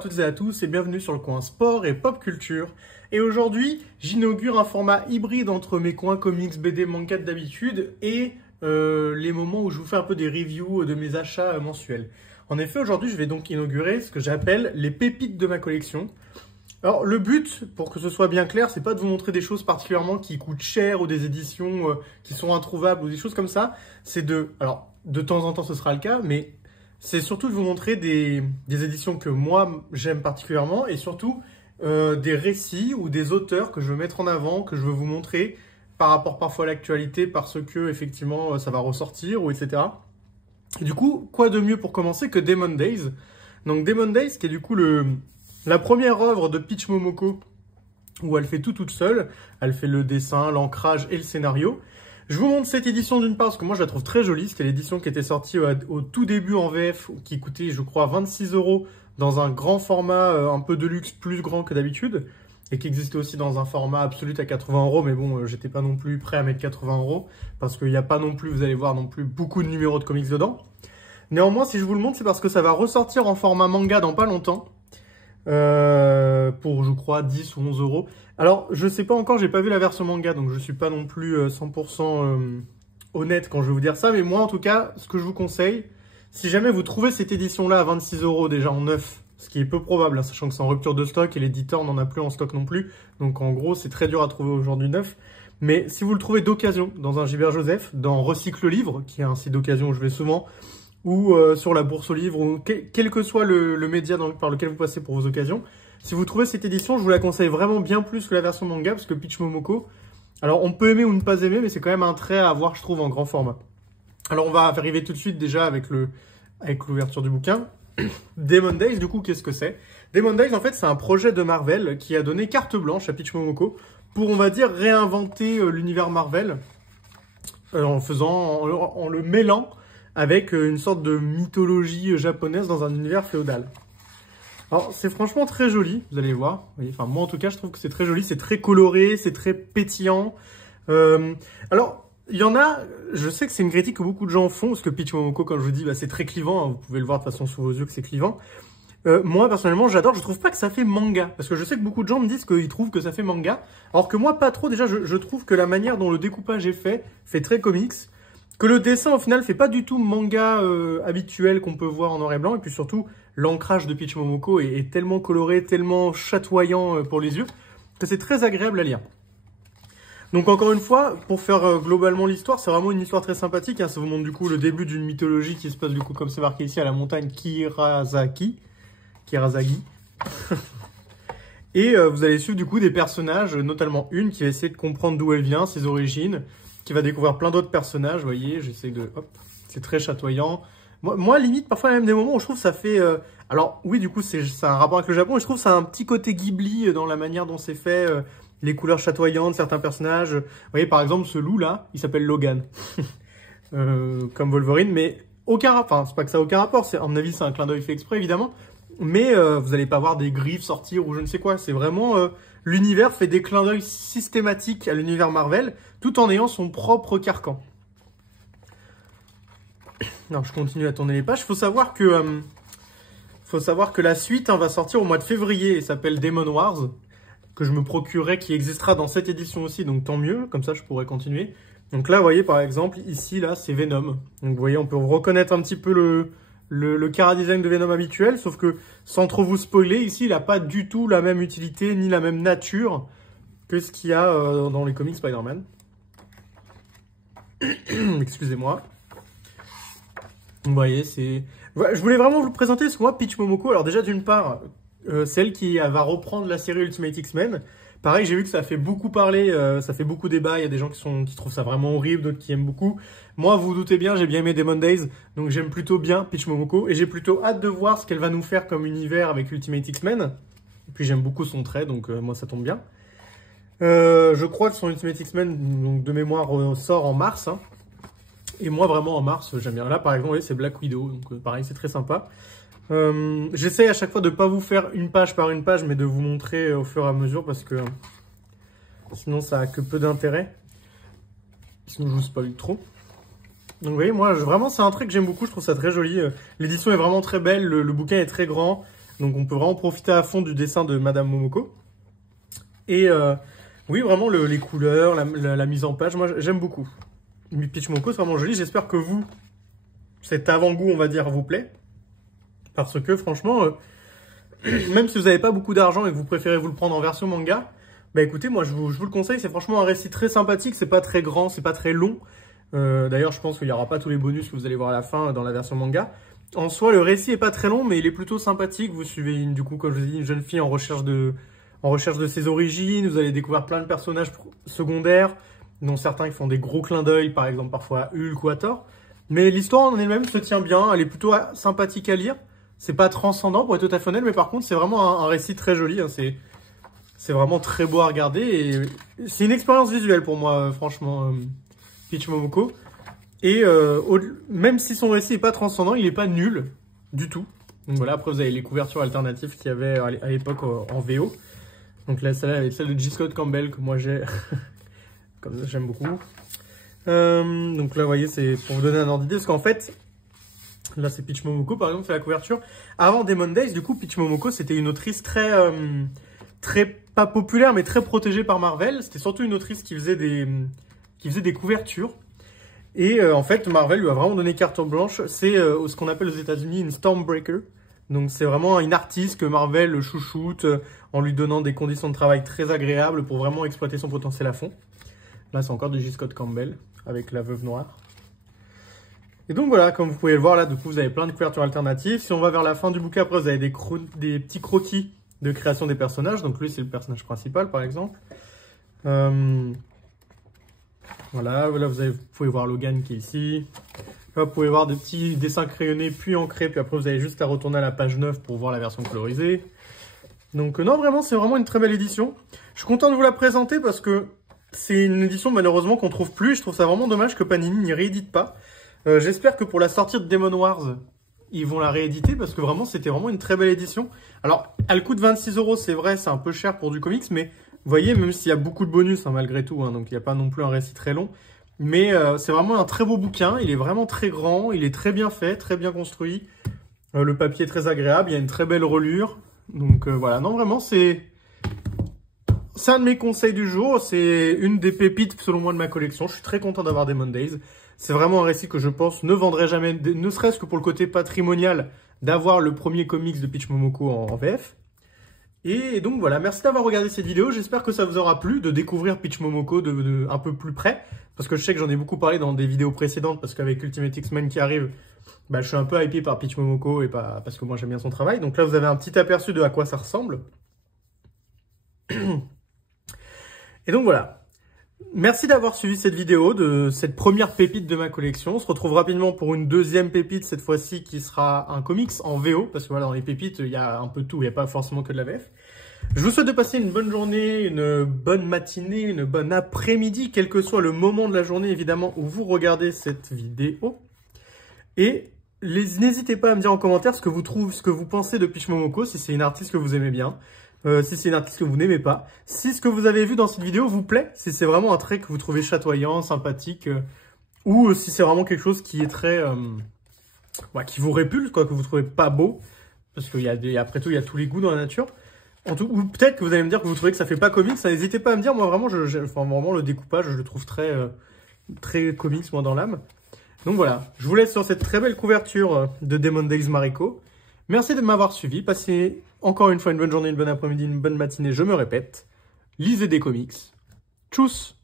toutes et à tous et bienvenue sur le coin sport et pop culture. Et aujourd'hui, j'inaugure un format hybride entre mes coins comics, BD, manga d'habitude et les moments où je vous fais un peu des reviews de mes achats mensuels. En effet, aujourd'hui, je vais donc inaugurer ce que j'appelle les pépites de ma collection. Alors, le but, pour que ce soit bien clair, c'est pas de vous montrer des choses particulièrement qui coûtent cher ou des éditions qui sont introuvables ou des choses comme ça. C'est alors, de temps en temps, ce sera le cas, mais c'est surtout de vous montrer des éditions que moi, j'aime particulièrement et surtout des récits ou des auteurs que je veux mettre en avant, que je veux vous montrer par rapport parfois à l'actualité parce que, effectivement, ça va ressortir ou etc. Et du coup, quoi de mieux pour commencer que Demon Days? Donc, Demon Days, qui est du coup la première œuvre de Peach Momoko, où elle fait tout toute seule. Elle fait le dessin, l'ancrage et le scénario. Je vous montre cette édition d'une part, parce que moi je la trouve très jolie. C'était l'édition qui était sortie au tout début en VF, qui coûtait, je crois, 26 € dans un grand format, un peu de luxe, plus grand que d'habitude, et qui existait aussi dans un format absolu à 80 €. Mais bon, j'étais pas non plus prêt à mettre 80 €, parce qu'il n'y a pas non plus, vous allez voir, non plus beaucoup de numéros de comics dedans. Néanmoins, si je vous le montre, c'est parce que ça va ressortir en format manga dans pas longtemps. Pour je crois 10 ou 11 €. Alors je sais pas encore, j'ai pas vu la version manga, donc je suis pas non plus 100% honnête quand je vais vous dire ça, mais moi en tout cas, ce que je vous conseille, si jamais vous trouvez cette édition là à 26 € déjà en neuf, ce qui est peu probable, hein, sachant que c'est en rupture de stock et l'éditeur n'en a plus en stock non plus, donc en gros c'est très dur à trouver aujourd'hui neuf, mais si vous le trouvez d'occasion dans un Gilbert Joseph, dans Recycle Livre, qui est un site d'occasion où je vais souvent, ou sur la bourse aux livres, ou quel que soit le média par lequel vous passez pour vos occasions. Si vous trouvez cette édition, je vous la conseille vraiment bien plus que la version manga, parce que Peach Momoko, alors on peut aimer ou ne pas aimer, mais c'est quand même un trait à avoir, je trouve, en grand format. Alors on va arriver tout de suite déjà avec l'ouverture du bouquin. Demon Days, du coup, qu'est-ce que c'est? Demon Days, en fait, c'est un projet de Marvel qui a donné carte blanche à Peach Momoko pour, on va dire, réinventer l'univers Marvel en le mêlant avec une sorte de mythologie japonaise dans un univers féodal. Alors, c'est franchement très joli, vous allez voir. Vous voyez, enfin, moi, en tout cas, je trouve que c'est très joli, c'est très coloré, c'est très pétillant. Alors, il y en a, je sais que c'est une critique que beaucoup de gens font, parce que Peach Momoko, comme je vous dis, bah, c'est très clivant, hein, vous pouvez le voir de toute façon sous vos yeux que c'est clivant. Moi, personnellement, j'adore, je trouve pas que ça fait manga, parce que je sais que beaucoup de gens me disent qu'ils trouvent que ça fait manga, alors que moi, pas trop. Déjà, je trouve que la manière dont le découpage est fait très comics, que le dessin, au final, fait pas du tout manga habituel qu'on peut voir en noir et blanc, et puis surtout, l'ancrage de Peach Momoko est tellement coloré, tellement chatoyant pour les yeux, que c'est très agréable à lire. Donc encore une fois, pour faire globalement l'histoire, c'est vraiment une histoire très sympathique, hein. Ça vous montre du coup le début d'une mythologie qui se passe du coup, comme c'est marqué ici, à la montagne Kirasagi. Et vous allez suivre du coup des personnages, notamment une qui va essayer de comprendre d'où elle vient, ses origines, qui va découvrir plein d'autres personnages, vous voyez, j'essaie de... Hop, c'est très chatoyant. Moi, limite, parfois, il y a même des moments où je trouve que ça fait... alors, oui, du coup, c'est un rapport avec le Japon, et je trouve que ça a un petit côté Ghibli dans la manière dont c'est fait, les couleurs chatoyantes, certains personnages. Vous voyez, par exemple, ce loup-là, il s'appelle Logan, comme Wolverine, mais aucun rapport. Enfin, c'est pas que ça n'a aucun rapport, à mon avis, c'est un clin d'œil fait exprès, évidemment, mais vous n'allez pas voir des griffes sortir ou je ne sais quoi. C'est vraiment... l'univers fait des clins d'œil systématiques à l'univers Marvel, tout en ayant son propre carcan. Alors, je continue à tourner les pages. Faut savoir que la suite va sortir au mois de février et s'appelle Demon Wars, que je me procurerai, qui existera dans cette édition aussi, donc tant mieux, comme ça je pourrai continuer. Donc là, vous voyez par exemple, ici, là, c'est Venom. Donc vous voyez, on peut reconnaître un petit peu le chara-design de Venom habituel, sauf que, sans trop vous spoiler, ici, il n'a pas du tout la même utilité, ni la même nature que ce qu'il y a dans les comics Spider-Man. Excusez-moi. Vous voyez, c'est... Je voulais vraiment vous le présenter, parce que moi, Peach Momoko, alors déjà d'une part, celle qui va reprendre la série Ultimate X-Men. Pareil, j'ai vu que ça a fait beaucoup parler, ça fait beaucoup débat, il y a des gens qui trouvent ça vraiment horrible, d'autres qui aiment beaucoup. Moi, vous vous doutez bien, j'ai bien aimé Demon Days, donc j'aime plutôt bien Peach Momoko, et j'ai plutôt hâte de voir ce qu'elle va nous faire comme univers avec Ultimate X-Men. Et puis j'aime beaucoup son trait, donc moi ça tombe bien. Je crois que son Ultimate X-Men, donc de mémoire, sort en mars, hein. Et moi, vraiment, en mars, j'aime bien. Là, par exemple, c'est Black Widow. Donc, pareil, c'est très sympa. J'essaye à chaque fois de ne pas vous faire une page par une page, mais de vous montrer au fur et à mesure, parce que sinon, ça a que peu d'intérêt. Sinon, je vous spoil trop. Donc, vous voyez, moi, vraiment, c'est un trait que j'aime beaucoup. Je trouve ça très joli. L'édition est vraiment très belle. Le bouquin est très grand. Donc on peut vraiment profiter à fond du dessin de Madame Momoko. Et oui, vraiment les couleurs, la mise en page, moi j'aime beaucoup. Peach Momoko, c'est vraiment joli. J'espère que vous, cet avant-goût, on va dire, vous plaît. Parce que franchement, même si vous n'avez pas beaucoup d'argent et que vous préférez vous le prendre en version manga, bah écoutez, moi je vous le conseille, c'est franchement un récit très sympathique, c'est pas très grand, c'est pas très long. D'ailleurs, je pense qu'il n'y aura pas tous les bonus que vous allez voir à la fin dans la version manga. En soi, le récit est pas très long, mais il est plutôt sympathique. Vous suivez, du coup, comme je vous ai dit, une jeune fille en recherche de ses origines. Vous allez découvrir plein de personnages secondaires, dont certains qui font des gros clins d'œil, par exemple parfois à Hulk ou à Thor. Mais l'histoire en elle-même se tient bien, elle est plutôt sympathique à lire. C'est pas transcendant pour être tout à fait honnête, mais par contre, c'est vraiment un récit très joli. Hein. C'est vraiment très beau à regarder et c'est une expérience visuelle pour moi, franchement, Peach Momoko. Et même si son récit n'est pas transcendant, il n'est pas nul du tout. Donc voilà, après vous avez les couvertures alternatives qu'il y avait à l'époque en VO. Donc là, celle-là avec celle de G. Scott Campbell que moi j'ai, comme ça j'aime beaucoup. Donc là, vous voyez, c'est pour vous donner un ordre d'idée, parce qu'en fait, là c'est Peach Momoko par exemple, c'est la couverture. Avant Demon Days, du coup, Peach Momoko c'était une autrice très pas populaire mais très protégée par Marvel. C'était surtout une autrice qui faisait des couvertures. Et en fait, Marvel lui a vraiment donné carte blanche. C'est ce qu'on appelle aux États-Unis une Stormbreaker. Donc c'est vraiment une artiste que Marvel chouchoute en lui donnant des conditions de travail très agréables pour vraiment exploiter son potentiel à fond. Là, c'est encore du G. Scott Campbell avec la Veuve Noire. Et donc voilà, comme vous pouvez le voir là, du coup, vous avez plein de couvertures alternatives. Si on va vers la fin du bouquin, après, vous avez des petits croquis de création des personnages. Donc lui, c'est le personnage principal, par exemple. Voilà, vous pouvez voir Logan qui est ici. Là, vous pouvez voir des petits dessins crayonnés puis ancrés. Puis après, vous avez juste à retourner à la page 9 pour voir la version colorisée. Donc non, vraiment, c'est vraiment une très belle édition. Je suis content de vous la présenter parce que c'est une édition malheureusement qu'on trouve plus. Je trouve ça vraiment dommage que Panini n'y réédite pas. J'espère que pour la sortie de Demon Wars, ils vont la rééditer parce que vraiment, c'était vraiment une très belle édition. Alors, elle coûte 26 €, c'est vrai, c'est un peu cher pour du comics, mais vous voyez, même s'il y a beaucoup de bonus hein, malgré tout, hein, donc il n'y a pas non plus un récit très long, mais c'est vraiment un très beau bouquin, il est vraiment très grand, il est très bien fait, très bien construit, le papier est très agréable, il y a une très belle relure, donc voilà, non vraiment c'est un de mes conseils du jour, c'est une des pépites selon moi de ma collection, je suis très content d'avoir Demon Days, c'est vraiment un récit que je pense ne vendrait jamais, ne serait-ce que pour le côté patrimonial d'avoir le premier comics de Peach Momoko en VF. Et donc voilà, merci d'avoir regardé cette vidéo, j'espère que ça vous aura plu de découvrir Peach Momoko un peu plus près, parce que je sais que j'en ai beaucoup parlé dans des vidéos précédentes, parce qu'avec Ultimate X-Men qui arrive, bah, je suis un peu hypé par Peach Momoko, et pas parce que moi j'aime bien son travail, donc là vous avez un petit aperçu de à quoi ça ressemble. Et donc voilà, merci d'avoir suivi cette vidéo, de cette première pépite de ma collection, on se retrouve rapidement pour une deuxième pépite, cette fois-ci qui sera un comics en VO, parce que voilà, dans les pépites, il y a un peu de tout, il n'y a pas forcément que de la VF. Je vous souhaite de passer une bonne journée, une bonne matinée, une bonne après-midi, quel que soit le moment de la journée, évidemment, où vous regardez cette vidéo. Et n'hésitez pas à me dire en commentaire ce que vous pensez de Peach Momoko, si c'est une artiste que vous aimez bien, si c'est une artiste que vous n'aimez pas, si ce que vous avez vu dans cette vidéo vous plaît, si c'est vraiment un trait que vous trouvez chatoyant, sympathique, ou si c'est vraiment quelque chose qui est très... qui vous répulse, quoi, que vous trouvez pas beau, parce qu'après tout, il y a tous les goûts dans la nature. Ou peut-être que vous allez me dire que vous trouvez que ça fait pas comics, n'hésitez pas à me dire, moi vraiment, vraiment le découpage, je le trouve très, très comics, moi, dans l'âme. Donc voilà, je vous laisse sur cette très belle couverture de Demon Days Mariko. Merci de m'avoir suivi, passez encore une fois une bonne journée, une bonne après-midi, une bonne matinée, je me répète. Lisez des comics. Tchuss!